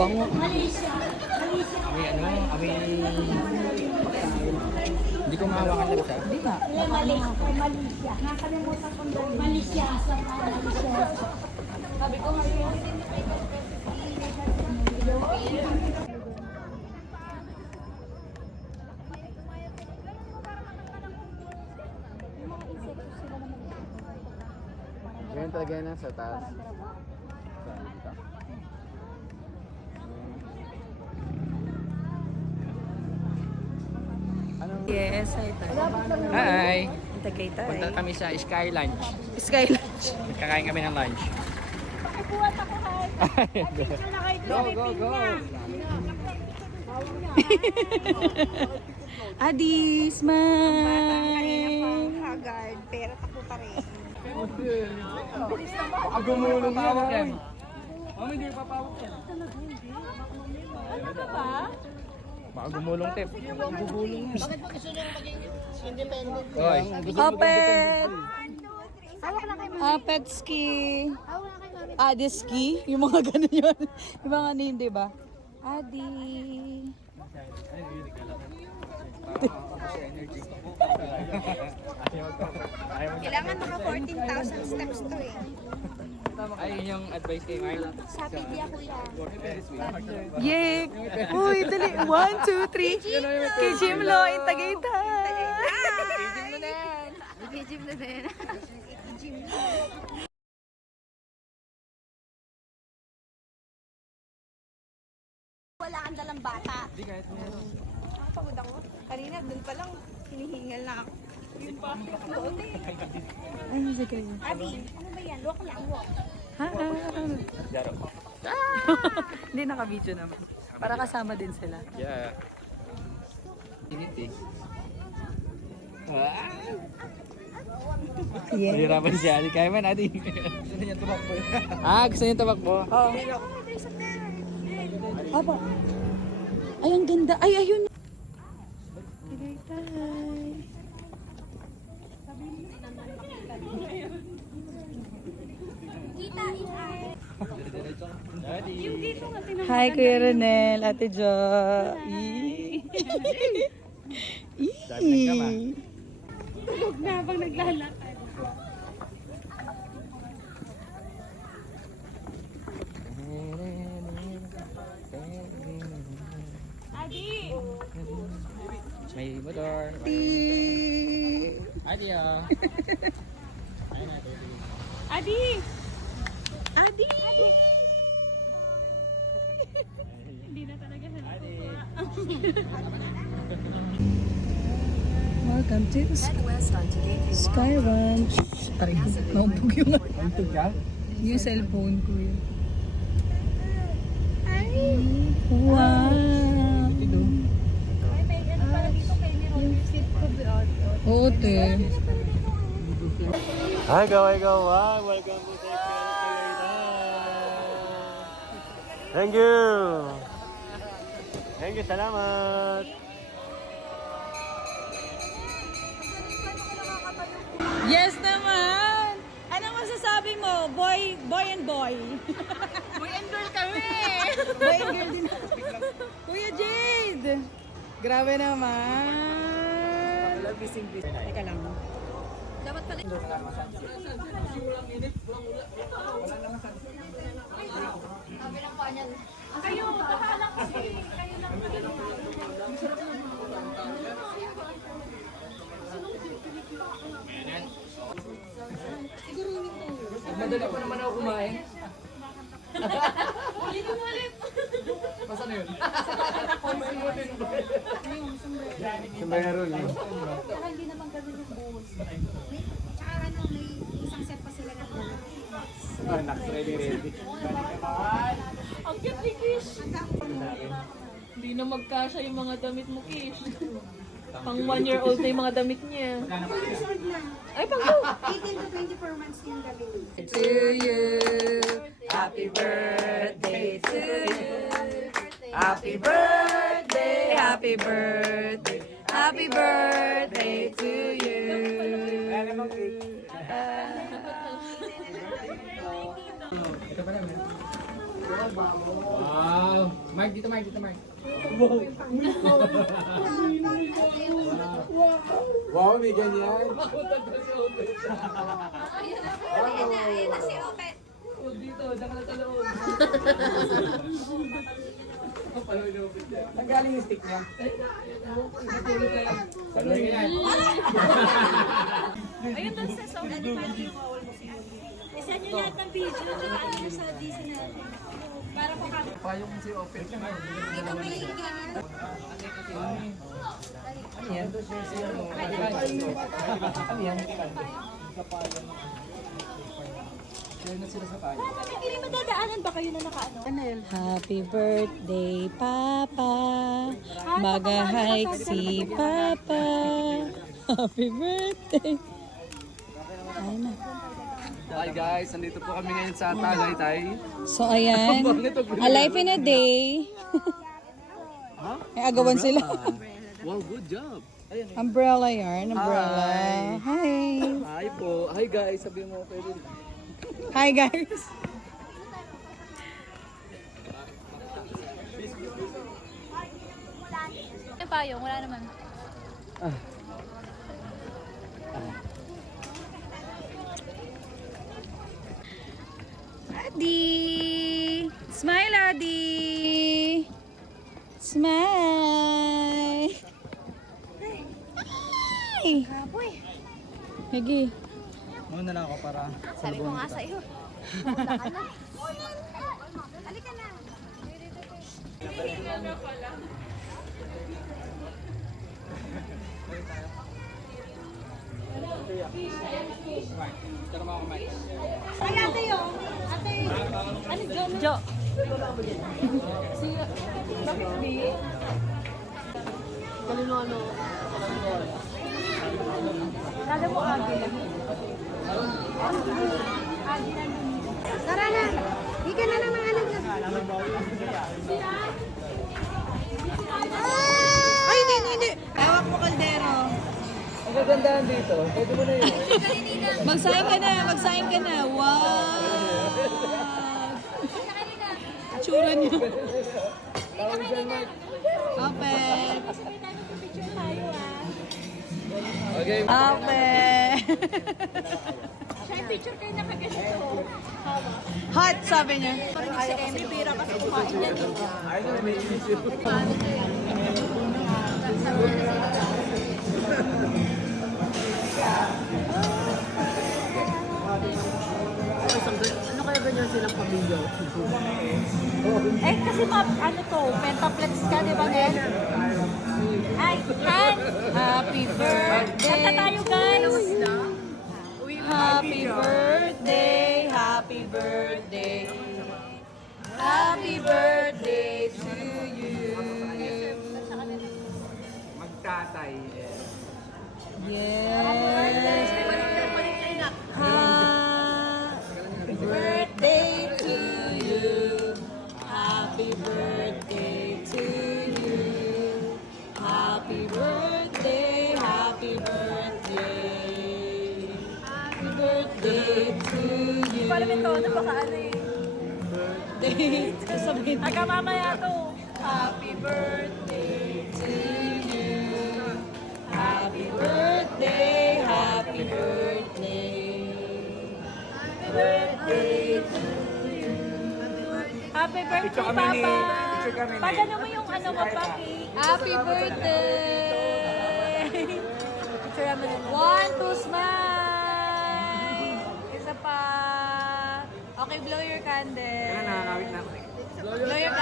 bango. Amoy ano? Amoy... Hindi ko mahawakan lang siya. Hindi nga. Malaysia. Nakalimutan ko doon. Malaysia. Sabi ko ngayon. Ganyan talaga yan sa taas. Yes, hi tayo. Hi! Tagaytay. Punta kami sa Sky Lunch. Sky Lunch. Kakain kami ng lunch. Buhat ako hay. Go, go, go! Adi, smile. Haggard. Pero takbo pa rin. Baka gumulong pawak yan. Mami, hindi papawak yan. Ano ka ba? Baka gumulong, Tep. Gugulong. Bakit mo gusto nyo maging independent? Oy. Apet. Hawak na kayo. Apet ski. Hawak na kayo, mami. Adi ski. Yung mga ganun yun. Yung mga name, di ba? Adi. Kailangan mga 14,000 steps to eh. Ay, yun yung advice kay Mark. Sabi di ako yan. Yay! Uy, dali. 1, 2, 3. Kay Jimlo in Tagaytay. Gijim na din. Wala kang dalang bata. Hindi, kahit meron. Pagod ako. Kanina, dun pa lang, hinihingal na ako. Yun pa. Ay, sige. Abi, ano ba yan? Walk lang, walk. Ha? Jaro. Hindi naka-video naman. Para kasama din sila. Yeah. Init eh. Yeah. Mahirapan siya. Hindi kaya man, adi. Gusto niya tumakbo. Gusto niya tumakbo? Oo. Aba. Ay, ang ganda. Ay, ayun. Tagaytay. Kita, Hi, Kuya Renel. Ate Jo. Dami ka ba? tulog na habang naglalakad. Adi! May motor. Adi ah. Adi! Adi! Hindi na talaga siya Adi. Welcome to Sky Ranch. Aray, naumpog yung, Antog ka? yung cellphone ko yun. Wow! Ay, may ano pala dito kay Nero. Yung fit ko ba? Oo, te. Hi, go. Welcome to Take Thank you. Thank you, salamat. Yes naman! Anong masasabi mo? Boy and boy. Boy and girl kami! Boy and girl din. Kuya Jade! Grabe naman. Teka lang. Dapat pala. Kayo, bahala kasi. Kayo lang Madali pa naman ako kumain. ulit mo ulit. Masa na yun? Sombrero eh. Saka hindi naman ganun yung buhos. Tsaka ano, may isang set pa sila ng buhos. Ready. Ang cute ni Kish. Hindi na magkasya yung mga damit mo, Kish. Pang 1-year-old na yung mga damit niya. Ay, pang 18 to 24 months yung gabi. To you. Happy birthday to you. Happy birthday, happy birthday. Happy birthday to you. Wow. Mark, dito Mark, dito Mark. Wow, may ganyan. Ayun na si Open. Saan galing yung stick niya? Ayun doon sa sound. Isa nyo lahat ng video na ano sa DC natin. Para po kami. Payong si Open. Ito may Ano yan? Ano yan? Share na sila sa tayo. Hindi madadaanan ba kayo na nakaano? Happy birthday, Papa. Mag-hike si Papa. Happy birthday. Ayun na. Hi guys, nandito po kami ngayon sa Tagaytay. So, ayan. Alive in a day. Ay, agawan sila. Wow, good job. Umbrella yarn. Umbrella. Hi. Hi po. Hi guys, sabi mo pwede. Hi, guys. Yung payong, wala naman. Adi! Smile, Adi! Smile! Hi! Higi. Muna lang ako para Sabi ko nga sa'yo. Punta ka na. Halika na. Ay, ate yun. Ate, ano John? Jo. Bakit B? Kala mo agi lang. Tara na. Di ka na naman alam na. Ay, hindi. Hawak mo kaldero. Ang kagandahan dito, pwede mo na yun. Magsaing ka na. Wow! Tsura niyo. Open. Okay. Open. Siya picture kayo nakaganito. Hot, sabi niya. Si Emmy, bira kasi kumain niya. Ay, may isip. Ano kaya ganyan silang pamilya? Eh, kasi ano to, pentaplex ka, di ba, Nen? Ay, Han! Happy birthday. Kanta tayo, guys! Happy birthday. Happy birthday. Happy birthday to you. Magtatay. Yes. Happy birthday to you. Happy birthday to you. Happy birthday. Happy birthday. Happy birthday to you. Para may tono, baka ano eh. Birthday. Sabihin. Aga mamaya to. Happy birthday to you. Happy birthday, happy birthday. Happy birthday to you. Happy birthday, Papa! Pagano mo yung ano mo, Paki? Happy birthday. Picture naman yun. 1, 2, smile. Isa pa. Okay, blow your candle. Nakakawit na ako. Blow your